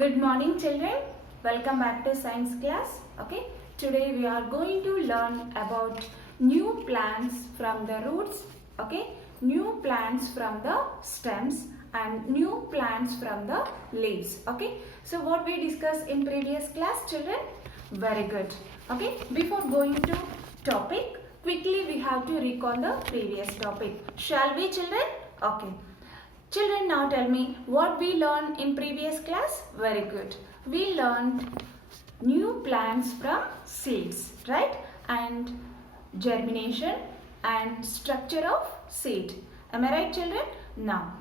Good morning children. Welcome back to science class. Okay. Today we are going to learn about new plants from the roots. Okay. New plants from the stems and new plants from the leaves. Okay. So what we discussed in previous class children? Very good. Okay. Before going to topic, quickly we have to recall the previous topic. Shall we children? Okay. Children, now tell me what we learned in previous class. Very good. We learned new plants from seeds, right? And germination and structure of seed. Am I right children? Now,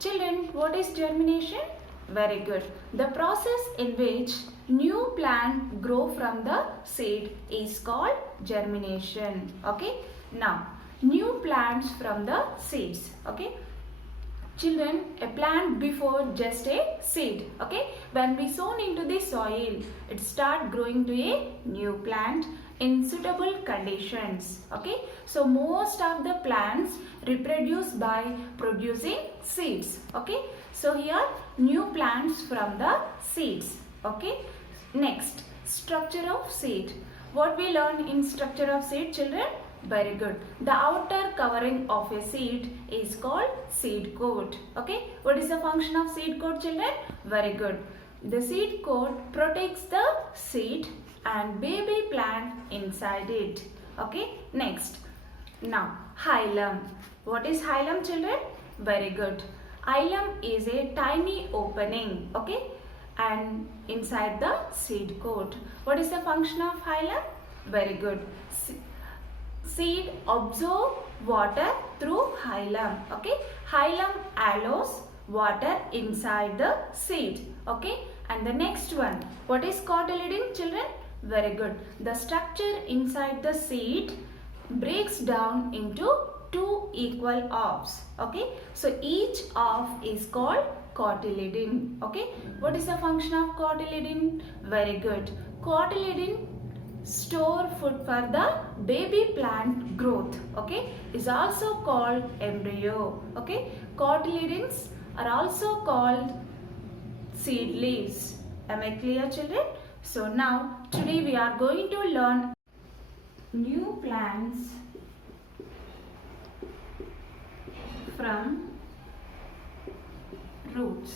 children, what is germination? Very good. The process in which new plant grow from the seed is called germination. Okay. Now, new plants from the seeds. Okay. Children, a plant before just a seed. Okay. When we sown into the soil, it start growing to a new plant in suitable conditions. Okay. So most of the plants reproduce by producing seeds. Okay. So here new plants from the seeds. Okay. Next, structure of seed. What we learn in structure of seed children? Very good. The outer covering of a seed is called seed coat. Okay. What is the function of seed coat children? Very good. The seed coat protects the seed and baby plant inside it. Okay. Next. Now, hilum. What is hilum children? Very good. Hilum is a tiny opening. Okay. And inside the seed coat. What is the function of hilum? Very good. Seed absorb water through hilum. Okay. Hilum allows water inside the seed. Okay. And the next one. What is cotyledon children? Very good. The structure inside the seed breaks down into two equal halves. Okay. So each half is called cotyledon. Okay. What is the function of cotyledon? Very good. Cotyledon store food for the baby plant growth. Okay, is also called embryo. Okay, cotyledons are also called seed leaves. Am I clear children? So now today we are going to learn new plants from roots.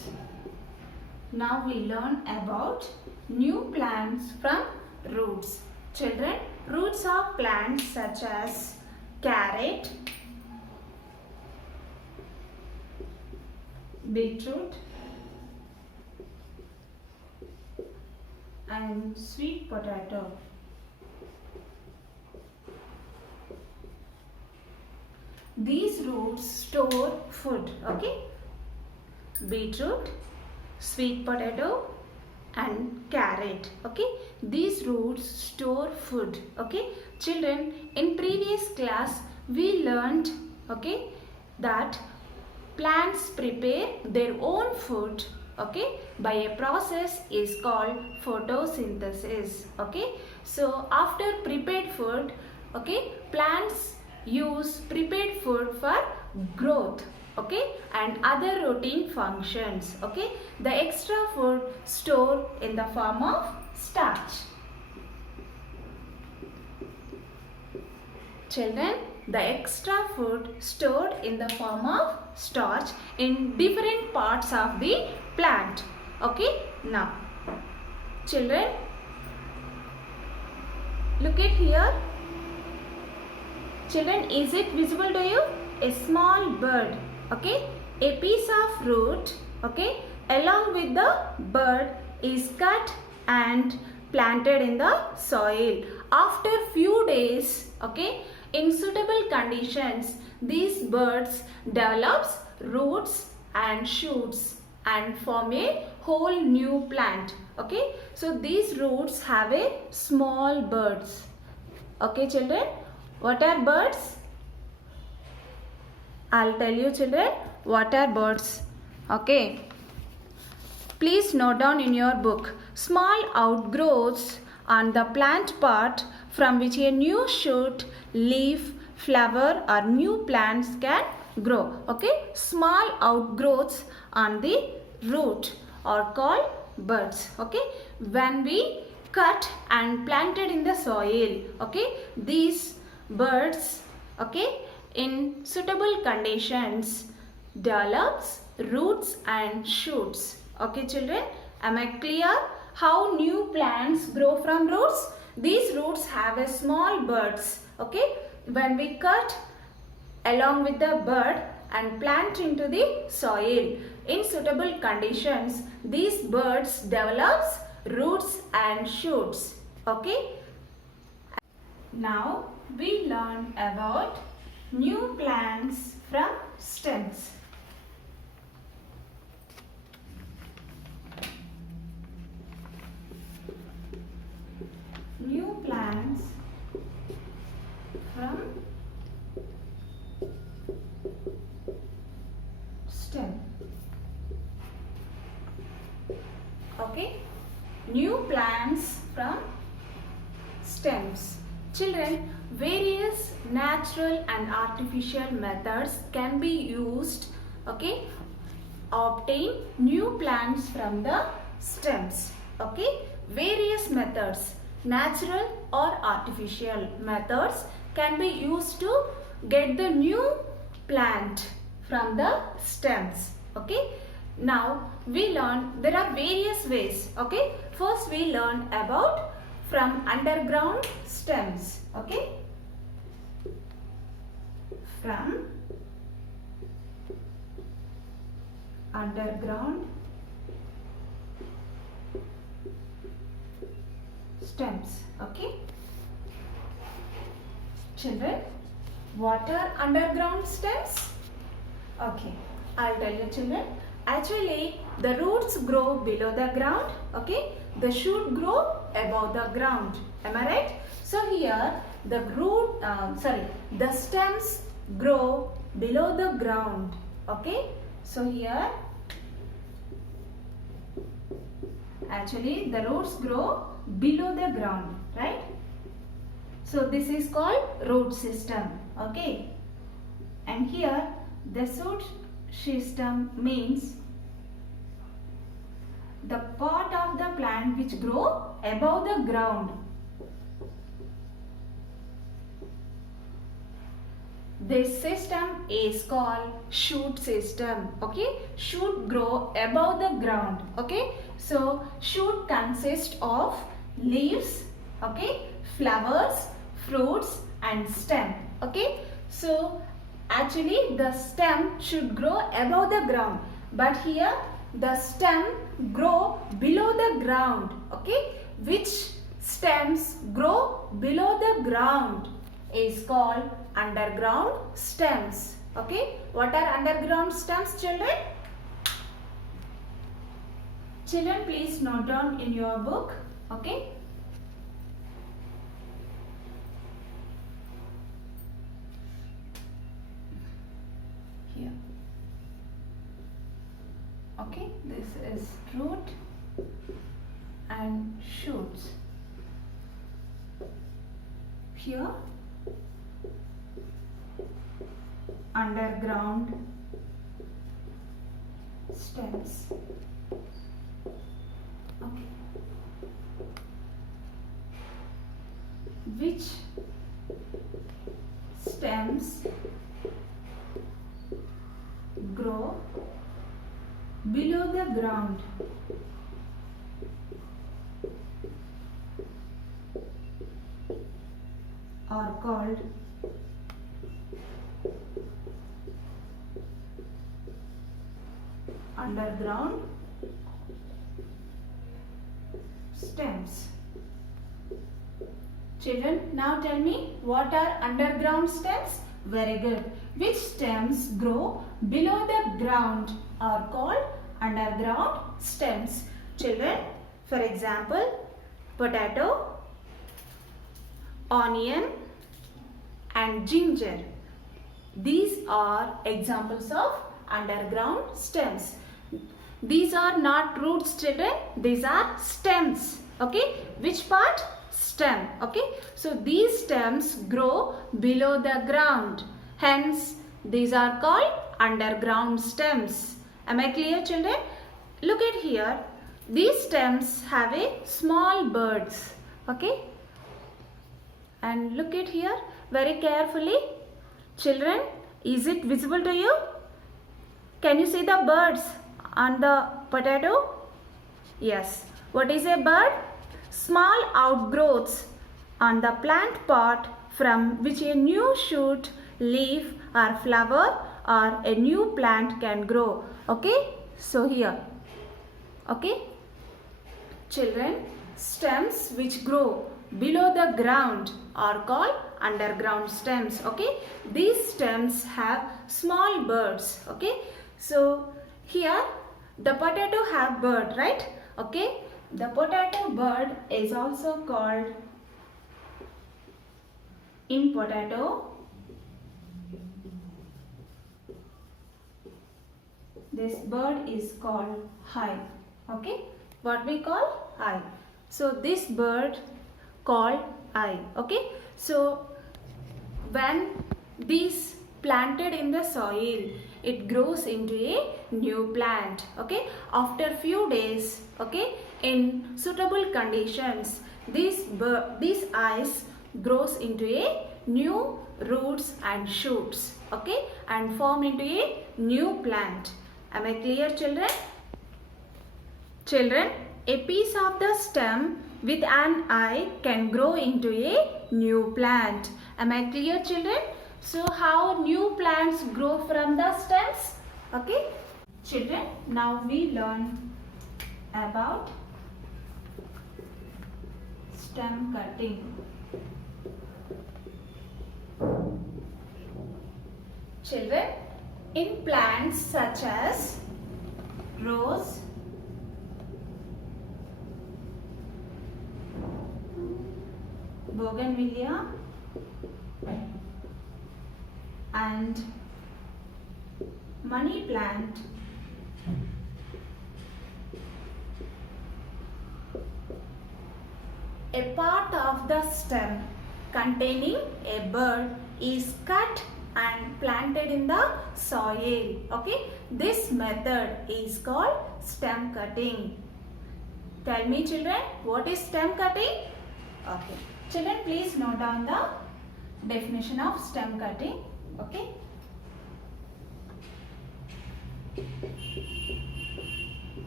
Now we learn about new plants from roots. Children, roots of plants such as carrot, beetroot and sweet potato. These roots store food. Okay. Beetroot, sweet potato and carrot. Okay, these roots store food. Okay, children, in previous class we learned, okay, that plants prepare their own food, okay, by a process is called photosynthesis. Okay, so after prepared food, okay, plants use prepared food for growth. Okay, and other routine functions. Okay, the extra food stored in the form of starch. Children, the extra food stored in the form of starch in different parts of the plant. Okay, now children, look at here. Children, is it visible to you? A small bird. Okay, a piece of root, okay, along with the bird is cut and planted in the soil. After few days, okay, in suitable conditions, these birds develops roots and shoots and form a whole new plant. Okay, so these roots have a small birds. Okay children, what are birds? I'll tell you children what are birds. Okay. Please note down in your book. Small outgrowths on the plant part from which a new shoot, leaf, flower or new plants can grow. Okay. Small outgrowths on the root are called buds. Okay, when we cut and planted in the soil, okay, these buds, okay, in suitable conditions develops roots and shoots. Okay children, am I clear how new plants grow from roots? These roots have a small buds. Okay, when we cut along with the bud and plant into the soil in suitable conditions, these buds develops roots and shoots. Okay, now we learn about new plants from stems. New plants from stem. Okay, new plants from stems. Children, various natural and artificial methods can be used, okay, obtain new plants from the stems. Okay, various methods, natural or artificial methods, can be used to get the new plant from the stems. Okay, now we learn there are various ways. Okay, first we learn about from underground stems. Okay, from underground stems. Okay, children, what are underground stems? Okay, I'll tell you children. Actually, the roots grow below the ground. Okay, the shoot grow above the ground. Am I right? So here the the stems grow below the ground. Okay, so here actually the roots grow below the ground, right? So this is called root system. Okay, and here the shoot system means the part of the plant which grow above the ground. This system is called shoot system. Okay, shoot grow above the ground. Okay, so shoot consists of leaves, okay, flowers, fruits and stem. Okay, so actually the stem should grow above the ground, but here the stem grow below the ground. Okay, which stems grow below the ground is called underground stems. Okay, what are underground stems, children? Children, please note down in your book. Okay, here. Okay, this is root and shoots. Here underground stems. Okay, which stems grow below the ground are called underground stems. Children, now tell me, what are underground stems? Very good. Which stems grow below the ground are called underground stems. Children, for example, potato, onion and ginger. These are examples of underground stems. These are not roots, children. These are stems. Okay, which part? Stem. Okay, so these stems grow below the ground. Hence, these are called underground stems. Am I clear, children? Look at here. these stems have a small birds. Okay, and look at here very carefully. Children, is it visible to you? Can you see the birds on the potato? Yes. What is a bird? Small outgrowths on the plant pot from which a new shoot, leaf or flower or a new plant can grow. Okay. So here. Okay. Children, stems which grow below the ground are called underground stems. Okay. These stems have small birds. Okay. So here the potato have bird, right? Okay. The potato bird is also called in potato. This bird is called hive. Okay. What we call hive. So this bird called hive. Okay. So when these planted in the soil, it grows into a new plant. Okay. After few days, okay, in suitable conditions, these eyes grows into a new roots and shoots. Okay, and form into a new plant. Am I clear, children? Children, a piece of the stem with an eye can grow into a new plant. Am I clear, children? So how new plants grow from the stems? Okay. Children, now we learn about stem cutting. Children, in plants such as rose, bougainvillea and money plant, a part of the stem containing a bird is cut and planted in the soil. Okay, this method is called stem cutting. Tell me, children, what is stem cutting? Okay, children, please note down the definition of stem cutting. Okay,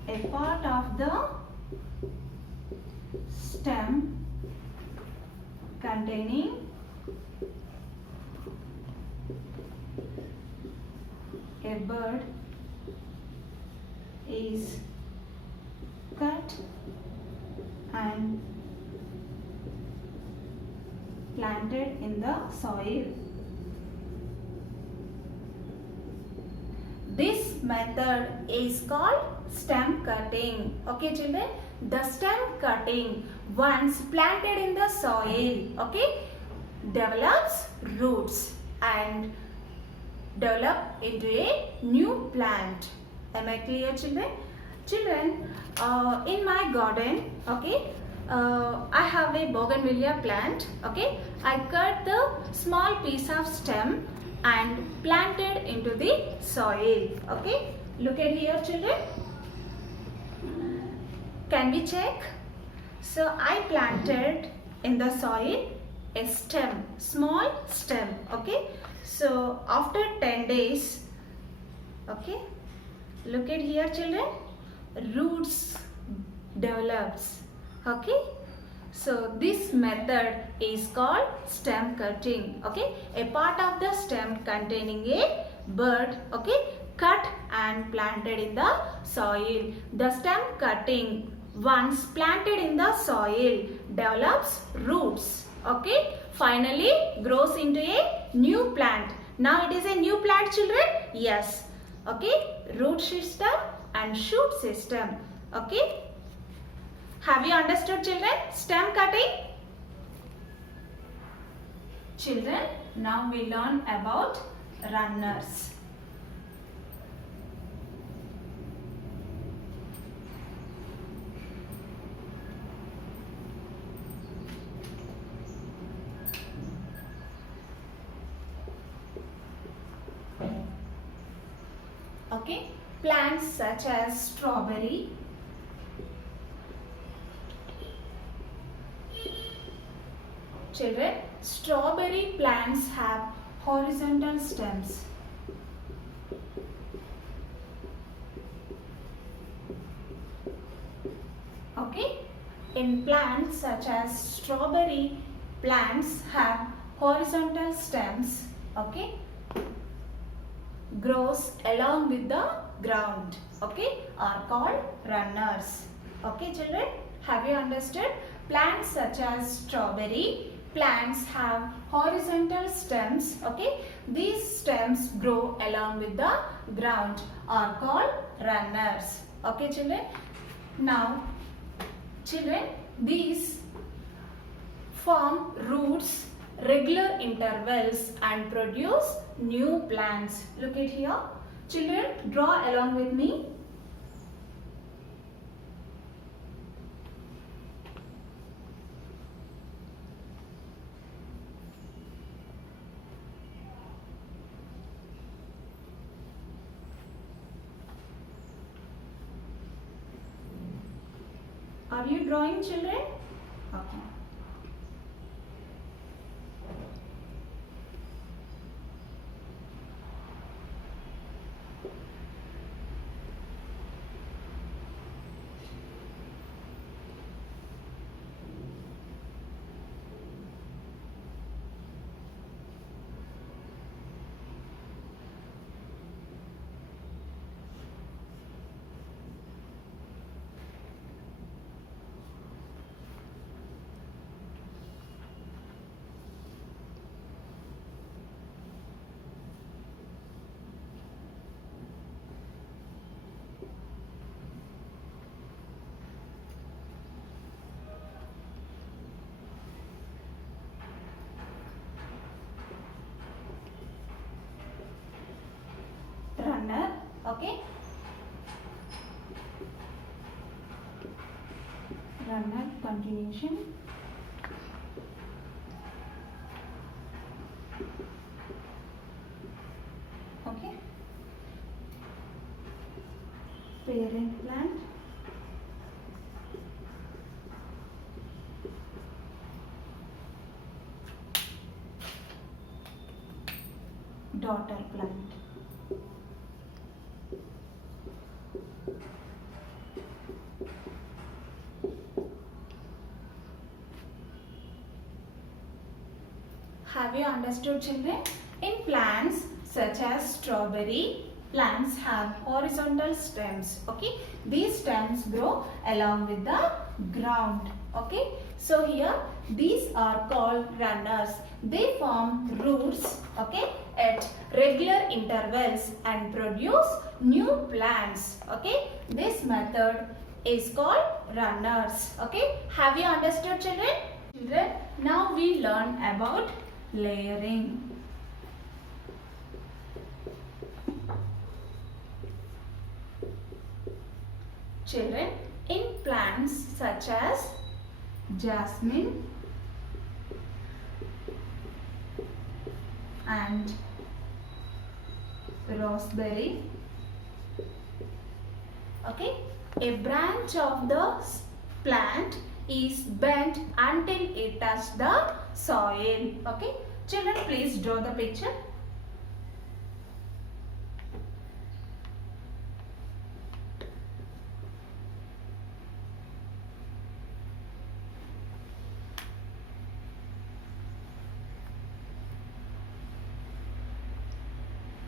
a part of the stem containing a bird is cut and planted in the soil. This method is called stem cutting. Okay, children, the stem cutting once planted in the soil, okay, develops roots and develop into a new plant. Am I clear, children? Children, in my garden, okay, I have a bougainvillea plant. Okay, I cut the small piece of stem and planted into the soil. Okay, look at here, children. Can we check? So I planted in the soil a stem, small stem. Okay, so after 10 days, okay, look at here, children, roots develops. Okay, so this method is called stem cutting. Okay, a part of the stem containing a bird, okay, cut and planted in the soil. The stem cutting once planted in the soil develops roots. Okay, finally grows into a new plant. Now it is a new plant, children. Yes. Okay, root system and shoot system. Okay. Have you understood, children, stem cutting? Children, now we learn about runners. Okay, plants such as strawberry, children, strawberry plants have horizontal stems. Okay, in plants such as strawberry plants have horizontal stems. Okay, grows along with the ground. Okay, are called runners. Okay, children, have you understood? Plants such as strawberry plants have horizontal stems. Okay, these stems grow along with the ground, are called runners. Okay, children. Now, children, these form roots regular intervals and produce new plants. Look at here. Children, draw along with me. Are you drawing, children? Okay. Runner. Okay. Runner continuation. Okay. Parent plant. Daughter plant. Have you understood, children? In plants such as strawberry, plants have horizontal stems. Okay, these stems grow along with the ground. Okay, so here these are called runners. They form roots, okay, at regular intervals and produce new plants. Okay, this method is called runners. Okay, have you understood, children? Children, now we learn about layering. Children, in plants such as jasmine and raspberry, okay, a branch of the plant is bent until it touches the soil. Okay, children, please draw the picture.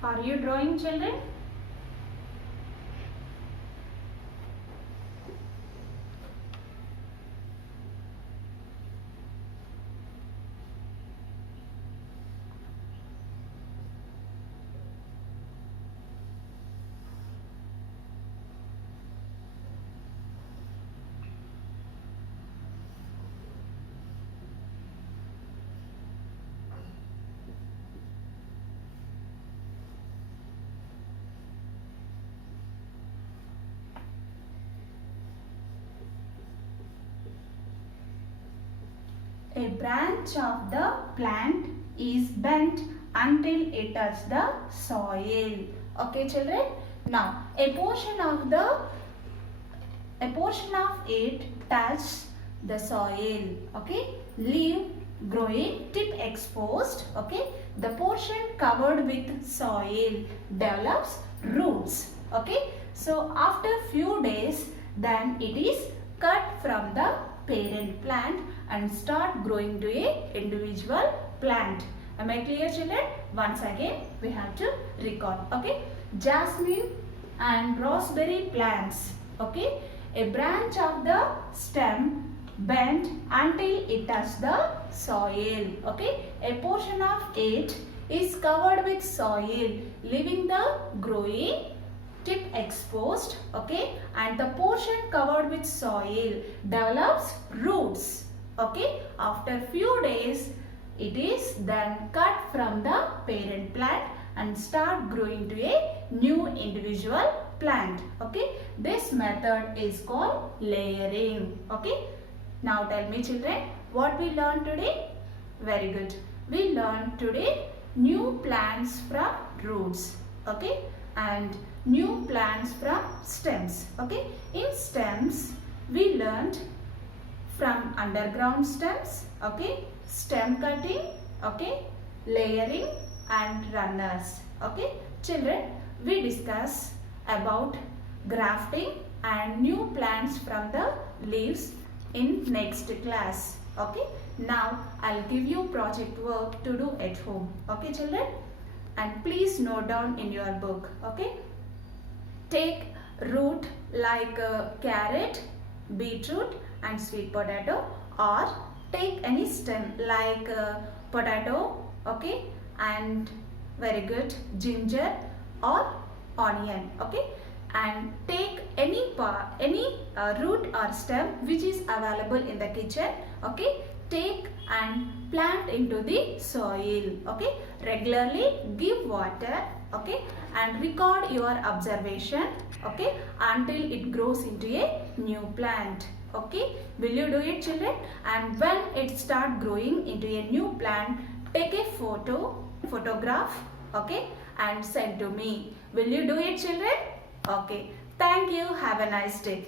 Are you drawing, children? A branch of the plant is bent until it touches the soil. Okay, children. Now, a portion of it touches the soil. Okay, leaf growing, tip exposed, okay. The portion covered with soil develops roots, okay. So after few days, then it is cut from the parent plant and start growing to a individual plant. Am I clear, children? Once again we have to recall, okay. Jasmine and raspberry plants, okay. A branch of the stem bent until it touches the soil, okay. A portion of it is covered with soil, leaving the growing tip exposed, okay, and the portion covered with soil develops roots, okay. After few days, it is then cut from the parent plant and start growing to a new individual plant, okay. This method is called layering, okay. Now tell me, children, what we learned today? Very good. We learned today new plants from roots, okay, and new plants from stems, okay. In stems, we learned from underground stems, okay, stem cutting, okay, layering and runners, okay. Children, we discuss about grafting and new plants from the leaves in next class, okay. Now I'll give you project work to do at home, okay, children, and please note down in your book, okay. Take root like carrot, beetroot and sweet potato, or take any stem like potato, okay, and very good, ginger or onion, okay, and take any root or stem which is available in the kitchen, okay. Take and plant into the soil, okay. Regularly give water, okay, and record your observation, okay, until it grows into a new plant, okay. Will you do it, children? And when it start growing into a new plant, take a photograph, okay, and send to me. Will you do it, children? Okay. Thank you. Have a nice day.